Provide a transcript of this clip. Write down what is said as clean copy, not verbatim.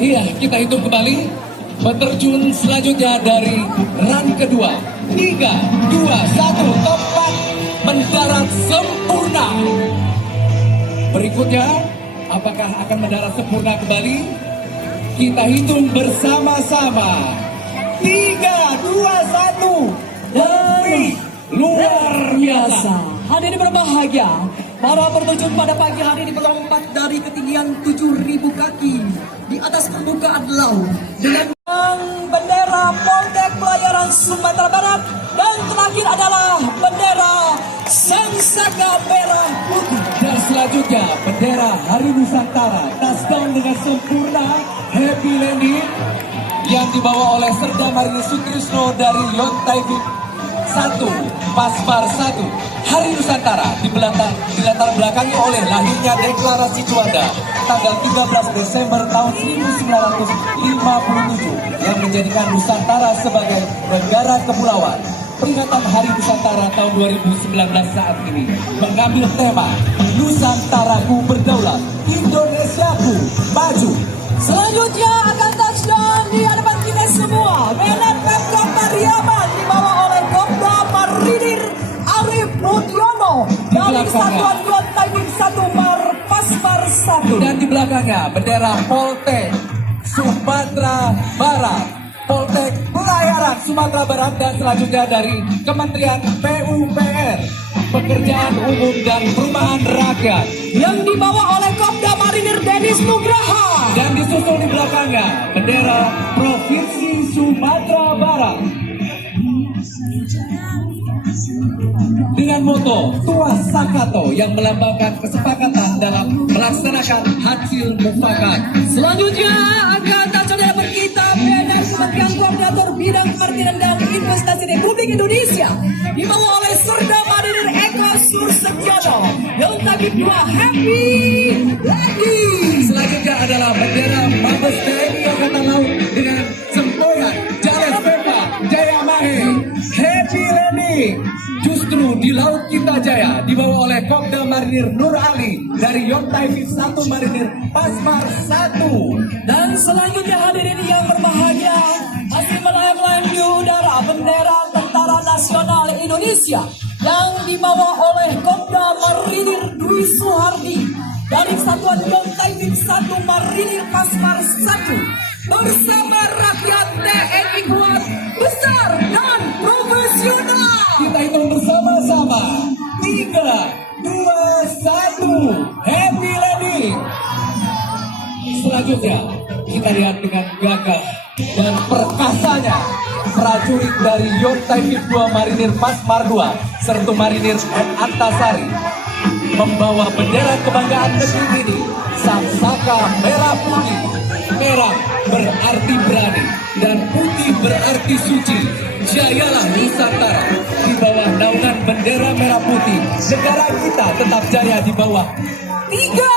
Iya, kita hitung kembali. Peterjun selanjutnya dari run kedua. 3, 2, 1, tempat mendarat sempurna. Berikutnya, apakah akan mendarat sempurna kembali? Kita hitung bersama-sama. 3, 2, 1. Dan Luar biasa. Hadirin berbahagia, para peterjun pada pagi hari ini melompat dari ketinggian 7.000 kaki di atas permukaan laut dengan bendera Poltek Pelayaran Sumatera Barat, dan terakhir adalah bendera Sangsaka Merah Putih. Dan selanjutnya bendera Hari Nusantara touchdown dengan sempurna, happy landing yang dibawa oleh Serda Marinir Sutrisno dari Yontai 1, Pasmar 1, Hari Nusantara dilatar belakangi oleh lahirnya Deklarasi Juanda tanggal 13 Desember tahun 1957 yang menjadikan Nusantara sebagai negara kepulauan. Peringatan Hari Nusantara tahun 2019 saat ini mengambil tema Nusantaraku berdaulat, Indonesiaku maju. Selanjutnya akan touchdown di hadapan kita semua, Medan Pemkot Pariaman dibawa oleh Kopda Marinir Arif Mutyono dari Satuan Yontai 1 Pasmar 1. Dan di belakangnya bendera Poltek Sumatera Barat, Poltek Pelayaran Sumatera Barat, dan selanjutnya dari Kementerian PUPR, Pekerjaan Umum dan Perumahan Rakyat, yang dibawa oleh Kopda Marinir Denis Nugraha. dan disusul di belakangnya bendera Provinsi Sumatera Barat dengan moto Tua Sakato yang melambangkan kesepakatan dalam melaksanakan hasil mufakat. Selanjutnya akan touchdown kita Medan Kementerian Koordinator Bidang Kemaritiman dan Investasi Republik Indonesia dibawa oleh Serda Marinir Eko Sursekjono yang tadi 2 happy landing. Selanjutnya adalah bendera Mabes TNI Angkatan Laut dengan semboyan Jales Pepa Jaya Mahe, happy landing. Justru di Laut Kita Jaya dibawa oleh Kopda Marinir Nur Ali dari Yontai 1 Marinir Pasmar 1. Dan selanjutnya hadirin yang berbahagia, masih melayang-layang di udara bendera Tentara Nasional Indonesia yang dibawa oleh Kopda Marinir Dwi Suhardi dari Satuan Yontai 1 Marinir Pasmar 1 bersama rakyat TNI kuat, besar dan profesional. Kita hitung bersama-sama. 3, 2, 1, happy landing. Selanjutnya kita lihat dengan gagah dan perkasanya prajurit dari Yontai 2 Marinir Pasmar 2 Sertu Marinir M. Antasari membawa bendera kebanggaan negeri ini, Sangsaka Merah Putih. Merah berarti berani dan putih berarti suci. Jayalah Nusantara. Di bawah naungan bendera merah putih, negara kita tetap jaya di bawah 3